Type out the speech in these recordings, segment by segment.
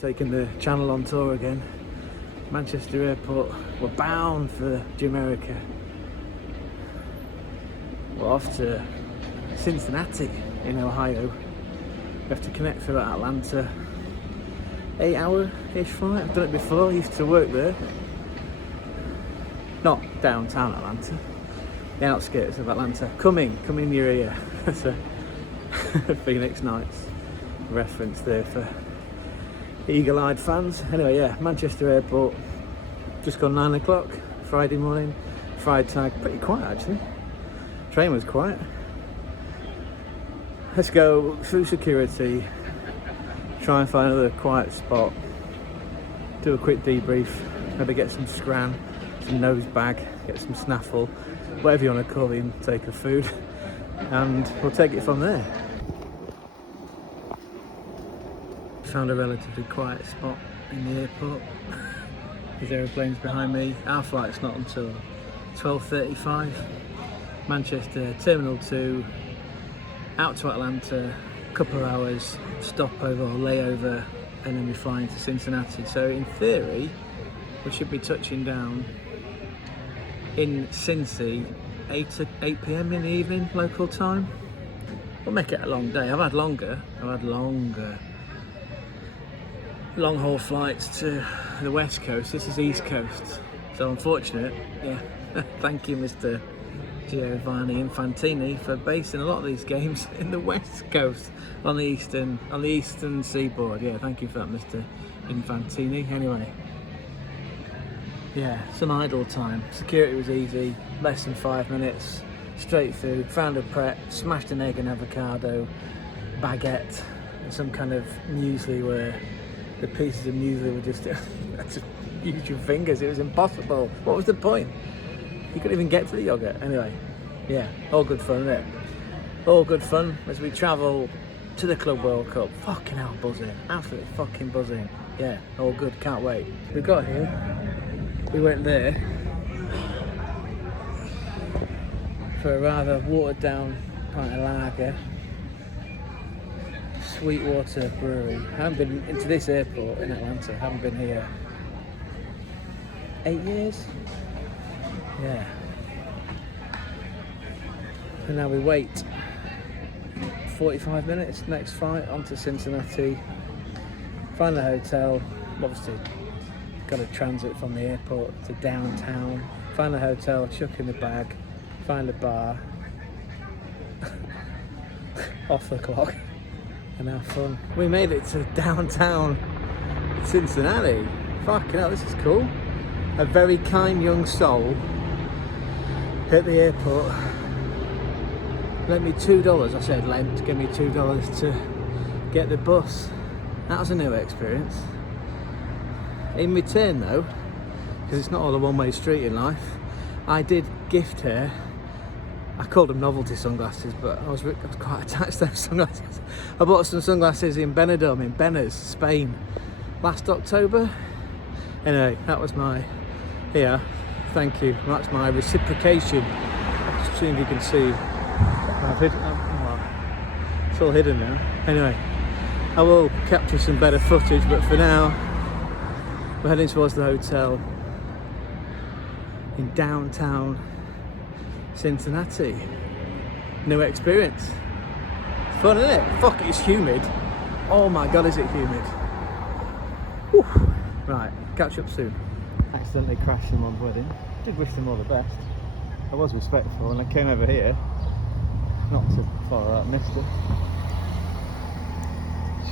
taking the channel on tour again. Manchester Airport, we're bound for Jamaica. We're off to Cincinnati in Ohio. We have to connect through Atlanta. 8-hour-ish flight. I've done it before, I used to work there. Not downtown Atlanta, the outskirts of Atlanta. Come in your ear. That's a Phoenix Nights reference there for eagle-eyed fans. Anyway, yeah, Manchester Airport, just gone 9 o'clock, Friday morning. Fried tag, pretty quiet actually. Train was quiet. Let's go through security, try and find another quiet spot, do a quick debrief, maybe get some scran, some nose bag, get some snaffle, whatever you want to call the intake of food, and we'll take it from there. Found a relatively quiet spot in the airport. These aeroplanes behind me. Our flight's not until 12:35. Manchester, Terminal 2, out to Atlanta, couple of hours, stopover or layover, and then we fly into Cincinnati. So in theory, we should be touching down in Cincy 8 p.m. in the evening, local time. We'll make it a long day. I've had longer long haul flights to the west coast. This is east coast, so unfortunate. Yeah, thank you Mr. Giovanni Infantini for basing a lot of these games in the west coast on the eastern seaboard. Yeah, thank you for that, Mr. Infantini. Anyway, yeah, some idle time. Security was easy, less than 5 minutes, straight through. Found a prep, smashed an egg and avocado, baguette, and some kind of muesli where the pieces of muesli were just use your fingers. It was impossible. What was the point? You couldn't even get to the yogurt. Anyway, yeah, all good fun, isn't it? All good fun as we travel to the Club World Cup. Fucking hell, buzzing. Absolutely fucking buzzing. Yeah, all good, can't wait. We got here, we went there for a rather watered down pint of lager. Sweetwater Brewery. I haven't been into this airport in Atlanta. I haven't been here 8 years. Yeah. And now we wait 45 minutes, next flight onto Cincinnati. Find the hotel. Obviously got to transit from the airport to downtown. Find the hotel, chuck in the bag, find a bar, off the clock, and have fun. We made it to downtown Cincinnati. Fucking hell, this is cool. A very kind young soul at the airport lent me $2. I said lent, give me $2 to get the bus. That was a new experience. In return though, because it's not all a one-way street in life, I did gift her, I called them novelty sunglasses, but I was quite attached to those sunglasses. I bought some sunglasses in Benidorm, in Benes, Spain, last October. Anyway, that was my, here, thank you. That's my reciprocation. Just seeing if you can see. It's all hidden now. Anyway, I will capture some better footage, but for now, we're heading towards the hotel in downtown Cincinnati. New experience. It's fun, isn't it? Fuck, it's humid. Oh my god, is it humid? Whew. Right, catch up soon. Accidentally crashed someone's wedding. Did wish them all the best. I was respectful and I came over here not to follow that mister.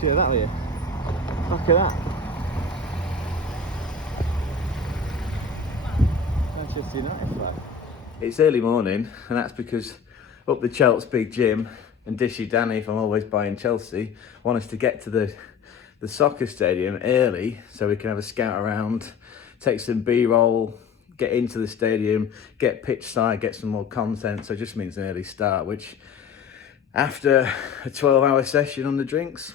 Share that with you. Look at that. Manchester United flag. It's early morning, and that's because up the Chelsea's big gym and Dishy Danny from Always Buying Chelsea want us to get to the soccer stadium early so we can have a scout around, take some B-roll, get into the stadium, get pitch side, get some more content. So it just means an early start, which after a 12-hour session on the drinks,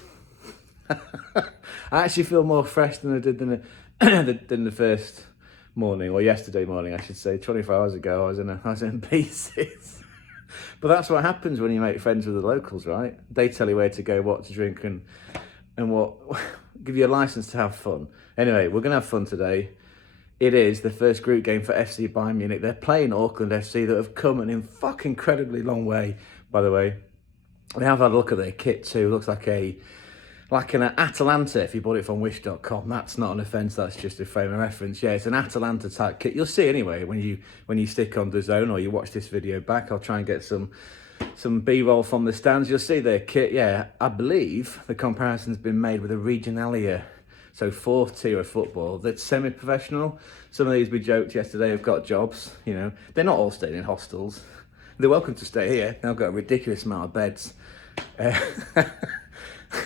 I actually feel more fresh than I did than the first morning, or yesterday morning I should say. 24 hours ago I was in pieces. But that's what happens when you make friends with the locals, right? They tell you where to go, what to drink, and and what give you a license to have fun. Anyway, we're gonna have fun today. It is the first group game for FC Bayern Munich. They're playing Auckland FC that have come an fucking incredibly long way, by the way. They have had a look at their kit too. It looks like an Atalanta if you bought it from wish.com. That's not an offence, that's just a frame of reference. Yeah, it's an Atalanta type kit. You'll see anyway when you stick on DAZN or you watch this video back. I'll try and get some B-roll from the stands. You'll see their kit. Yeah, I believe the comparison's been made with a Regionalliga. So fourth tier of football that's semi-professional. Some of these, we joked yesterday, have got jobs, you know. They're not all staying in hostels. They're welcome to stay here. They've got a ridiculous amount of beds.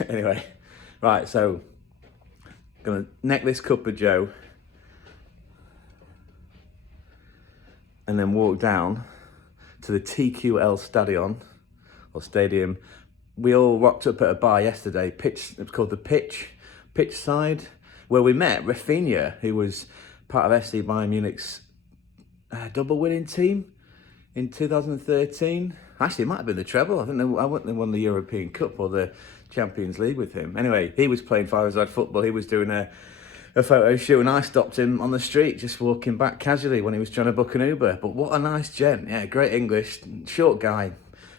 Anyway, right, so I'm going to neck this cup of Joe and then walk down to the TQL Stadium. We all rocked up at a bar yesterday. It was called the Pitch Side, where we met Rafinha, who was part of FC Bayern Munich's double winning team in 2013. Actually, it might have been the treble. I wouldn't have won the European Cup or the Champions League with him. Anyway, he was playing five-a-side football. He was doing a photo shoot, and I stopped him on the street, just walking back casually when he was trying to book an Uber. But what a nice gent. Yeah, great English, short guy,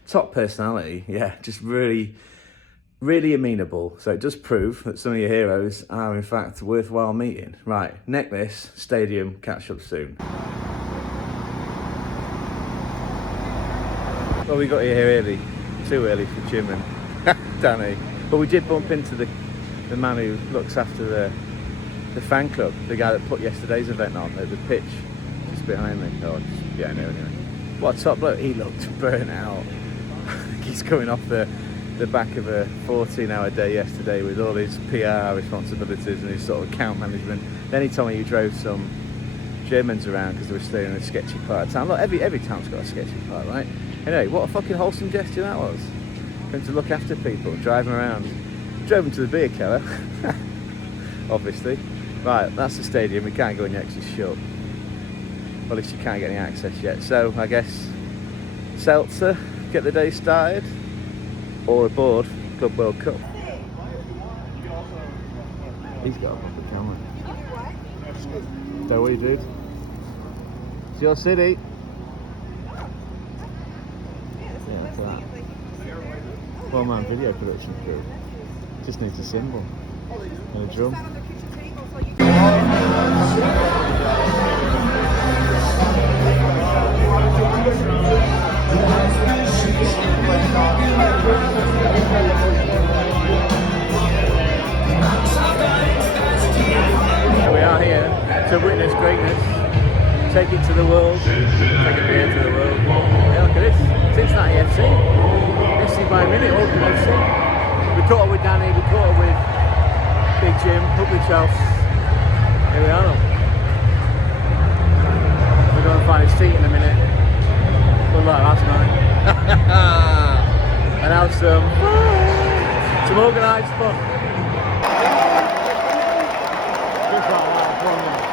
top personality. Yeah, just really amenable. So it does prove that some of your heroes are in fact worthwhile meeting. Right, neck this, stadium, catch up soon. Well, we got here early, too early for Jim and Danny. But we did bump into the man who looks after the fan club, the guy that put yesterday's event on at the pitch, just behind me. Oh, just behind there anyway. What a top bloke. He looked burnt out. He's coming off the back of a 14-hour day yesterday with all his PR responsibilities and his sort of account management. Then he told me he drove some Germans around because they were staying in a sketchy part of town. Look, every town's got a sketchy part, right? Anyway, what a fucking wholesome gesture that was. Going to look after people, drive them around. Drove them to the beer keller, obviously. Right, that's the stadium. We can't go in yet because it's shut. Well, at least you can't get any access yet. So I guess seltzer, get the day started, or aboard Club World Cup. He's got a proper camera. Is that what you did? It's your city. Yeah, look at that. One-man video production crew. Just needs a cymbal and a drum. Here we are here to witness greatness. Take it to the world. Take a beer to the world. Yeah, look at this. Cincinnati FC. FC Bayern Munich, Auckland FC. We caught up with Danny, we caught up with Big Jim, Public House. Here we are. We're going to find a seat in a minute. Good luck last night. And have some organised fun. Just like that, fun, man.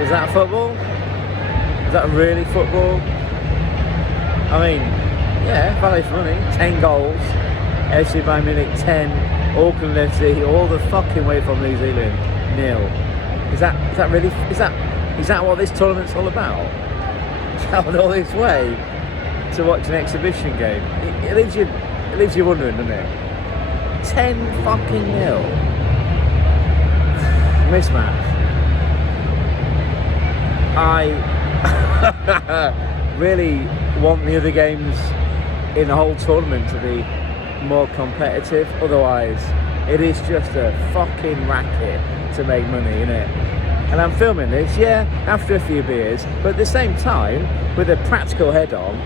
Is that football? Is that really football? I mean, yeah, value for money. 10 goals, FC Bayern Munich 10, Auckland FC all the fucking way from New Zealand 0. Is that really? Is that what this tournament's all about? Traveled all this way to watch an exhibition game. It leaves you wondering, doesn't it? 10 fucking 0. Mismatch. I really want the other games in the whole tournament to be more competitive. Otherwise, it is just a fucking racket to make money, innit? And I'm filming this, yeah, after a few beers, but at the same time, with a practical head on,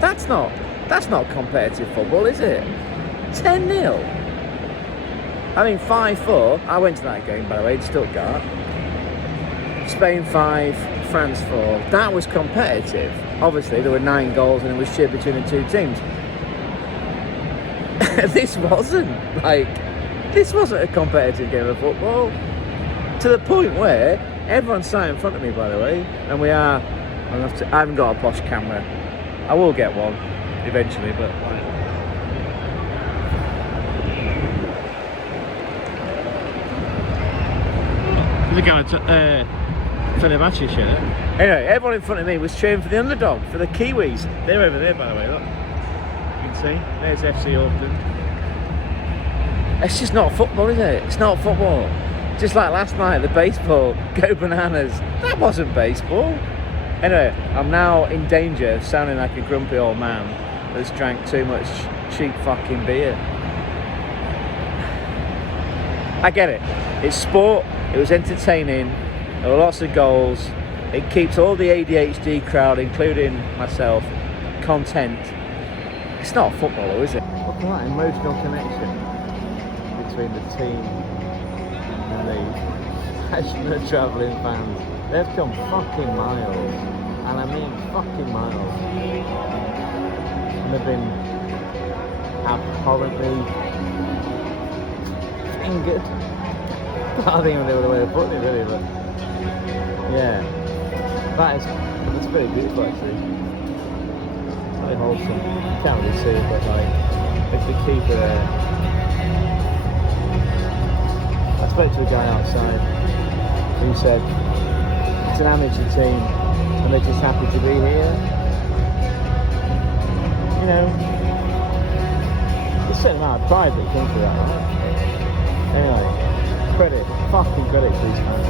that's not competitive football, is it? 10-0. I mean, 5-4. I went to that game, by the way, in Stuttgart. Spain 5, France 4, that was competitive. Obviously, there were 9 goals and it was shit between the two teams. This wasn't a competitive game of football. To the point where everyone's sat in front of me, by the way, and I haven't got a posh camera. I will get one eventually, but the guy Fenerbahce shirt. Anyway, everyone in front of me was cheering for the underdog, for the Kiwis. They're over there, by the way, look. You can see, there's FC Auckland. It's just not football, is it? It's not football. Just like last night, the baseball, go bananas. That wasn't baseball. Anyway, I'm now in danger of sounding like a grumpy old man that's drank too much cheap fucking beer. I get it. It's sport. It was entertaining. There were lots of goals. It keeps all the ADHD crowd, including myself, content. It's not football, though, is it? Look at that emotional connection between the team and the passionate travelling fans. They've come fucking miles, and I mean fucking miles. And they've been abhorrently fingered. I think they were the way of putting it, really, but yeah, it's pretty beautiful actually. It's very wholesome. You can't really see it, but like, if the keeper there. I spoke to a guy outside who said it's an amateur team and they're just happy to be here. You know, there's a certain amount of pride that comes with that, right? Anyway, fucking credit to these fans.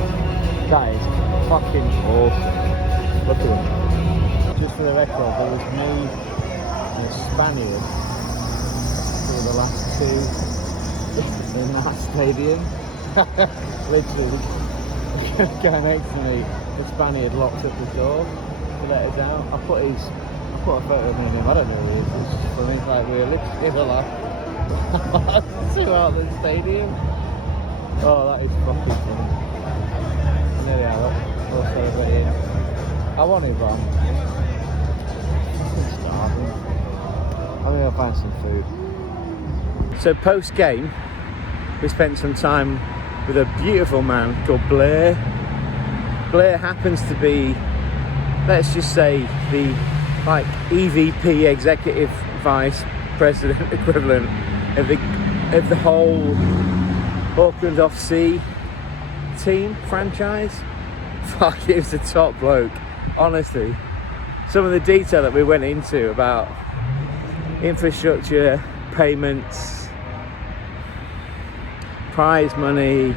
That is fucking awesome. Look at them. Just for the record, there was me and a Spaniard for the last 2 in that stadium. Literally, the guy next to me, the Spaniard locked up the door to let us out. I put a photo of me and him, I don't know who he is, it's just funny, like we were literally like 2 out of the stadium. Oh, that is fucking funny. And there we are, we'll celebrate here. I want it, but I'm fucking starving. I'm gonna find some food. So post-game, we spent some time with a beautiful man called Blair. Blair happens to be, let's just say, the EVP, executive vice president equivalent of the whole Auckland FC team franchise. Fuck, he was a top bloke. Honestly, some of the detail that we went into about infrastructure, payments, prize money,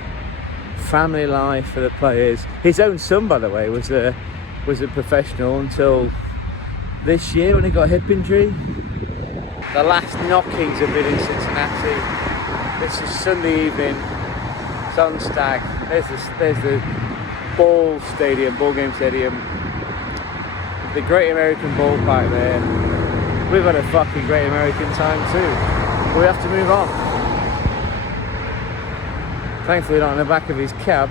family life for the players. His own son, by the way, was a professional until this year when he got a hip injury. The last knockings have been in Cincinnati. This is Sunday evening. It's on Stag. There's the ball game stadium. The Great American Ballpark there. We've had a fucking great American time too. We have to move on. Thankfully not in the back of his cab.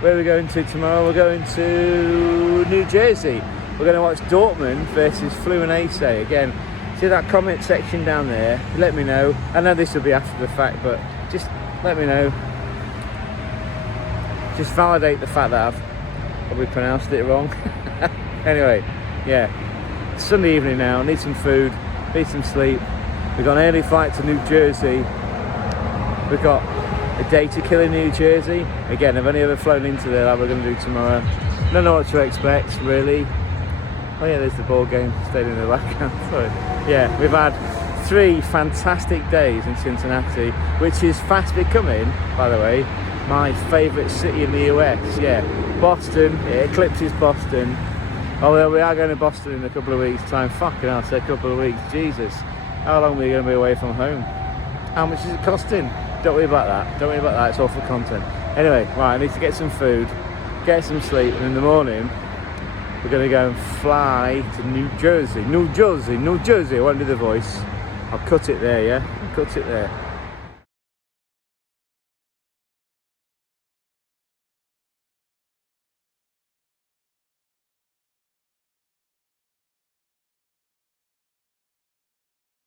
Where are we going to tomorrow? We're going to New Jersey. We're going to watch Dortmund versus Fluminense. Again, see that comment section down there? Let me know. I know this will be after the fact, but just let me know. Just validate the fact that I've probably pronounced it wrong. Anyway, yeah. It's Sunday evening now. Need some food, need some sleep. We've got an early flight to New Jersey. We've got a day to kill in New Jersey. Again, I've only ever flown into there, like we're going to do tomorrow. Don't know what to expect, really. Oh yeah, there's the ball game stadium in the background. So, yeah, we've had 3 fantastic days in Cincinnati, which is fast becoming, by the way, my favourite city in the US. Yeah, Boston, it eclipses Boston. Although we are going to Boston in a couple of weeks' time. Fucking hell, say a couple of weeks. Jesus, how long are we going to be away from home? How much is it costing? Don't worry about that. Don't worry about that. It's all for content. Anyway, right, I need to get some food, get some sleep, and in the morning we're going to go and fly to New Jersey. New Jersey. I won't do the voice. I'll cut it there, yeah? I'll cut it there.